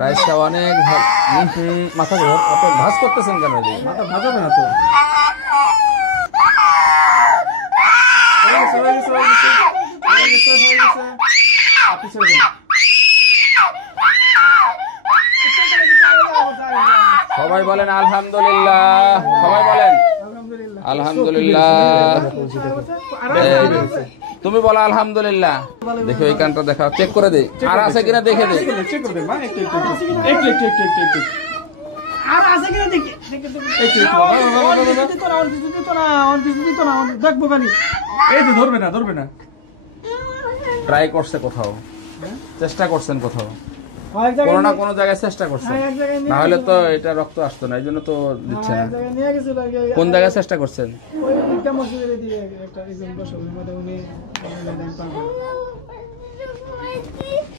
রাইসটা অনেক মাথা ভাজ করতেছেন কেন? মাথা ভাজাবে না তো। সবাই বলেন আলহামদুলিল্লাহ, সবাই বলেন আলহামদুলিল্লাহ। তুমি বলো আলহামদুলিল্লাহ। দেখো এই কানটা দেখাও, চেক করে দে আর আছে কিনা দেখে দে। আর আছে কিনা দেখি দেখবো খালি। এই তো ধরবে না, ধরবে না। ট্রাই করছে কোথাও, চেষ্টা করছেন কোথাও, কোনো না কোনো জায়গায় চেষ্টা করছেন, না হলে তো এটা রক্ত আসতো না, এই জন্য তো দিচ্ছে না। কোন জায়গায় চেষ্টা করছেন?